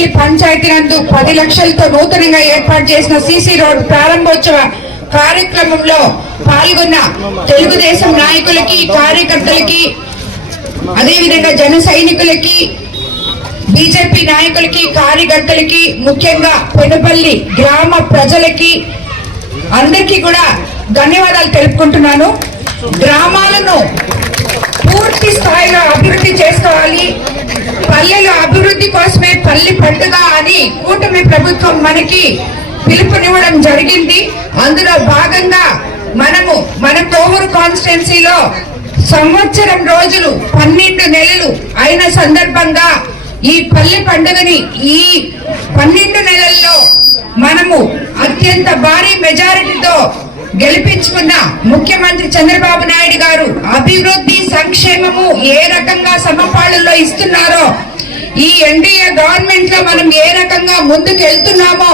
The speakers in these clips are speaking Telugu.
పుచ్చపల్లి పంచాయతీ నందు 10 లక్షలతో నూతనంగా ఏర్పాటు చేసిన సీసీ రోడ్ ప్రారంభోత్సవ కార్యక్రమంలో పాల్గొన్న తెలుగుదేశం నాయకులకి, కార్యకర్తలకి, అదేవిధంగా జన సైనికులకి, బీజేపీ నాయకులకి, కార్యకర్తలకి, ముఖ్యంగా పెనుపల్లి గ్రామ ప్రజలకి అందరికీ కూడా ధన్యవాదాలు తెలుపుకుంటున్నాను. గ్రామాలను పూర్తి స్థాయిలో అభివృద్ధి చేసుకోవాలి. పల్లెల అభివృద్ధి కోసమే పల్లి పండుగ అని కూటమి ప్రభుత్వం మనకి పిలుపునివ్వడం జరిగింది. అందులో భాగంగా మన కోవూరు కాన్స్టిట్యున్సీలో సంవత్సరం రోజులు 12 నెలలు అయిన సందర్భంగా ఈ పల్లె పండుగని ఈ 12 నెలల్లో మనము అత్యంత భారీ మెజారిటీతో గెలిపించుకున్న ముఖ్యమంత్రి చంద్రబాబు నాయుడు గారు అభివృద్ధి, సంక్షేమము ఏ రకంగా సమపాళ్ళలో ఇస్తున్నారో, ఈ ఎన్డీఏ గవర్నమెంట్ లో మనం ఏ రకంగా ముందుకు వెళ్తున్నామో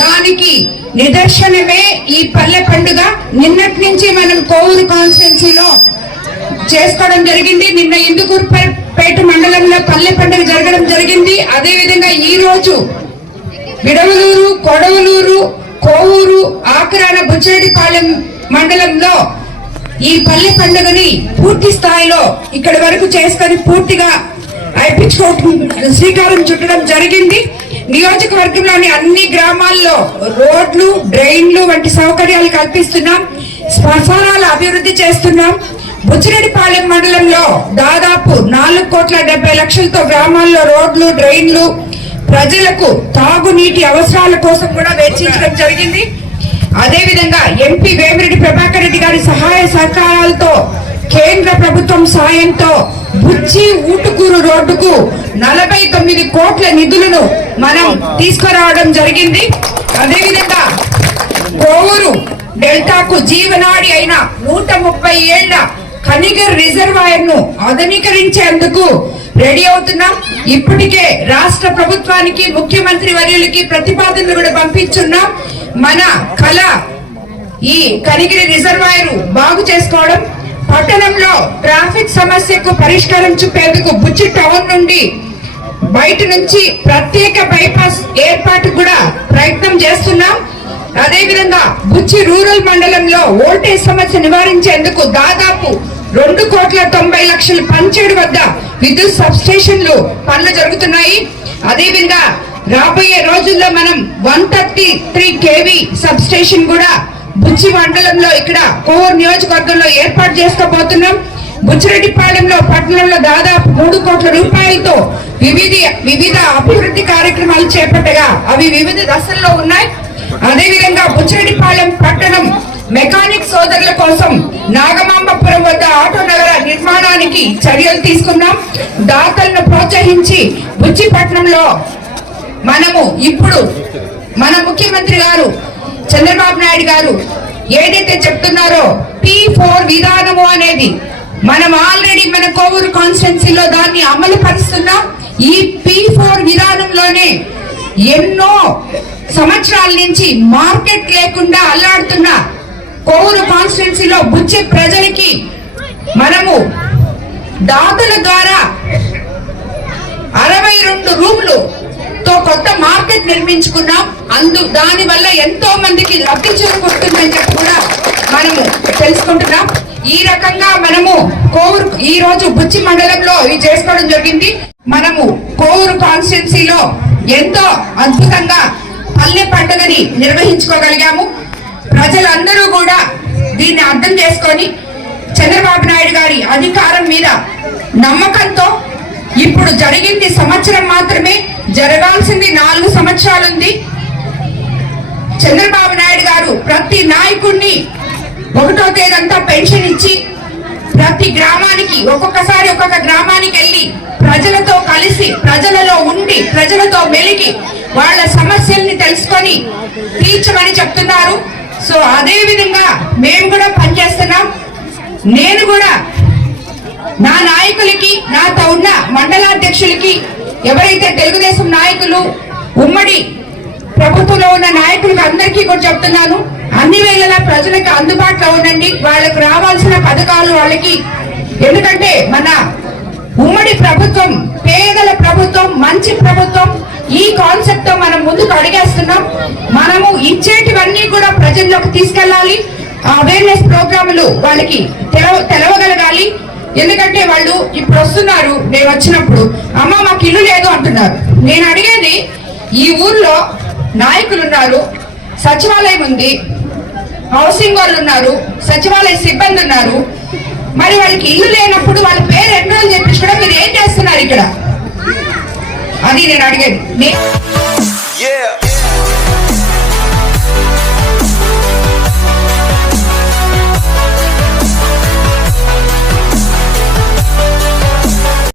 దానికి నిదర్శనమే ఈ పల్లె పండుగ. నిన్నటి నుంచి మనం కోవూరు కాన్స్టిట్యున్సీలో చేసుకోవడం జరిగింది. నిన్న ఇందుకూరుపేట మండలంలో పల్లె పండుగ జరగడం జరిగింది. అదే విధంగా ఈ రోజు విడవలూరు, కొడవలూరు, కోవూరు, ఆకురాన, బుచ్చిరెడ్డిపాలెం మండలంలో ఈ పల్లె పండుగని పూర్తి స్థాయిలో ఇక్కడి వరకు చేసుకొని పూర్తిగా శ్రీకారం చుట్టడం జరిగింది. నియోజకవర్గంలోని అన్ని గ్రామాల్లో రోడ్లు, డ్రైన్లు వంటి సౌకర్యాలు కల్పిస్తున్నాం. శ్మశానాల అభివృద్ధి చేస్తున్నాం. బుచ్చిరెడ్డిపాలెం మండలంలో దాదాపు 4,70,00,000తో గ్రామాల్లో రోడ్లు, డ్రైన్లు, ప్రజలకు తాగునీటి అవసరాల కోసం కూడా వెచ్చించడం జరిగింది. అదేవిధంగా ఎంపీ వేమిరెడ్డి ప్రభాకర్ రెడ్డి గారి సహాయ సహకారాలతో, కేంద్ర ప్రభుత్వం సాయంతో బుచ్చి ఊటుకూరు రోడ్డుకు 49 కోట్ల నిధులను మనం తీసుకురావడం జరిగింది. అదేవిధంగా కోవూరు డెల్టాకు జీవనాడి అయిన 130 ఏళ్ల కనిగర్ రిజర్వాయర్ ను ఆధునీకరించేందుకు రెడీ అవుతున్నాం. ఇప్పటికే రాష్ట్ర ప్రభుత్వానికి, ముఖ్యమంత్రి వర్యులకి ప్రతిపాదనలు కూడా పంపించున్నాం. మన కళ ఈ కనిగిరి రిజర్వాయర్ బాగు చేసుకోవడం, పట్టణంలో ట్రాఫిక్ సమస్యకు పరిష్కారం చూపేందుకు బుచ్చి టౌన్ నుండి బయట నుంచి ప్రత్యేక బైపాస్ ఏర్పాటు కూడా ప్రయత్నం చేస్తున్నాం. అదేవిధంగా బుచ్చి రూరల్ మండలంలో వోల్టేజ్ సమస్య నివారించేందుకు దాదాపు 2,90,00,000 పంచేడు వద్ద విద్యుత్ సబ్ స్టేషన్లు పనులు జరుగుతున్నాయి. అదేవిధంగా రాబోయే రోజుల్లో మనం 133 kV సబ్ స్టేషన్ కూడా బుచ్చి మండలంలో ఇక్కడ కోవూరు నియోజకవర్గంలో ఏర్పాటు చేసుకోబోతున్నాం. బుచ్చిరెడ్డిపాలెంలో పట్టణంలో దాదాపు 3 కోట్ల రూపాయలతో వివిధ అభివృద్ధి కార్యక్రమాలు చేపట్టగా అవి వివిధ దశల్లో ఉన్నాయి. అదేవిధంగా బుచ్చిరెడ్డిపాలెం పట్టణం మెకానిక్ సోదరుల కోసం నాగమాంబపురం వద్ద ఆటో నగర నిర్మాణానికి చర్యలు తీసుకున్నాం. దాతలను ప్రోత్సహించి బుచ్చిపట్నంలో మనము ఇప్పుడు మన ముఖ్యమంత్రి గారు చంద్రబాబు నాయుడు గారు ఏదైతే చెప్తున్నారో P4 విధానము అనేది మనం ఆల్రెడీ మన కోవూరు కాన్స్టిట్యున్సీలో దాన్ని అమలు పరుస్తున్నాం. ఈ P4 విధానంలోనే ఎన్నో సంవత్సరాల నుంచి మార్కెట్ లేకుండా అల్లాడుతున్న కోవూరు కాన్స్టిట్యున్సీలో బుచ్చి ప్రజలకి మనము దాతల ద్వారా 62 రూమ్లతో కొత్త మార్కెట్ నిర్మించుకున్నాం. దాని వల్ల ఎంతో మందికి లబ్ధి చేకూరుతుందని చెప్పి కూడా మనము తెలుసుకుంటున్నాం. ఈ రకంగా మనము కోవూరు ఈ రోజు బుచ్చి మండలంలో ఇది చేసుకోవడం జరిగింది. మనము కోవూరు కాన్స్టిట్యున్సీలో ఎంతో అద్భుతంగా పల్లె పండుగని నిర్వహించుకోగలిగాము. ప్రజలందరూ కూడా దీన్ని అర్థం చేసుకొని చంద్రబాబు నాయుడు గారి అధికారం మీద నమ్మకంతో ఇప్పుడు జరిగింది సంవత్సరం మాత్రమే, జరగాల్సింది 4 సంవత్సరాలుంది. చంద్రబాబు నాయుడు గారు ప్రతి నాయకుడిని 1వ తేదంతా పెన్షన్ ఇచ్చి ప్రతి గ్రామానికి ఒక్కొక్కసారి ఒక్కొక్క గ్రామానికి వెళ్ళి ప్రజలతో కలిసి, ప్రజలలో ఉండి, ప్రజలతో మెలిగి వాళ్ళ సమస్యల్ని తెలుసుకొని తీర్చమని చెప్తున్నారు. సో అదే విధంగా మేము కూడా పనిచేస్తున్నాం. నేను కూడా నా నాయకులకి, నాతో ఉన్న మండలాధ్యక్షులకి, ఎవరైతే తెలుగుదేశం నాయకులు, ఉమ్మడి ప్రభుత్వంలో ఉన్న నాయకులకు అందరికీ కూడా చెప్తున్నాను, అన్ని వేళలా ప్రజలకు అందుబాటులో ఉండండి. వాళ్ళకు రావాల్సిన పథకాలు వాళ్ళకి, ఎందుకంటే మన ఉమ్మడి ప్రభుత్వం పేదల ప్రభుత్వం, మంచి ప్రభుత్వం, ఈ కాన్సెప్ట్ తో మనం ముందుకు అడిగేస్తున్నాం. మనము ఇచ్చేటివన్నీ కూడా ప్రజల్లోకి తీసుకెళ్ళాలి. అవేర్నెస్ ప్రోగ్రాములు వాళ్ళకి తెలవగలగాలి. ఎందుకంటే వాళ్ళు ఇప్పుడు వస్తున్నారు, నేను వచ్చినప్పుడు అమ్మ మాకు ఇల్లు లేదు అంటున్నారు. నేను అడిగేది, ఈ ఊర్లో నాయకులు ఉన్నారు, సచివాలయం ఉంది, హౌసింగ్ వాళ్ళు ఉన్నారు, సచివాలయ సిబ్బంది ఉన్నారు. మరి వాళ్ళకి ఇల్లు లేనప్పుడు వాళ్ళ పేరు ఎన్రోల్ చేయించుకోవడం మీరు ఏం చేస్తున్నారు ఇక్కడ? అది నేను అడిగేది.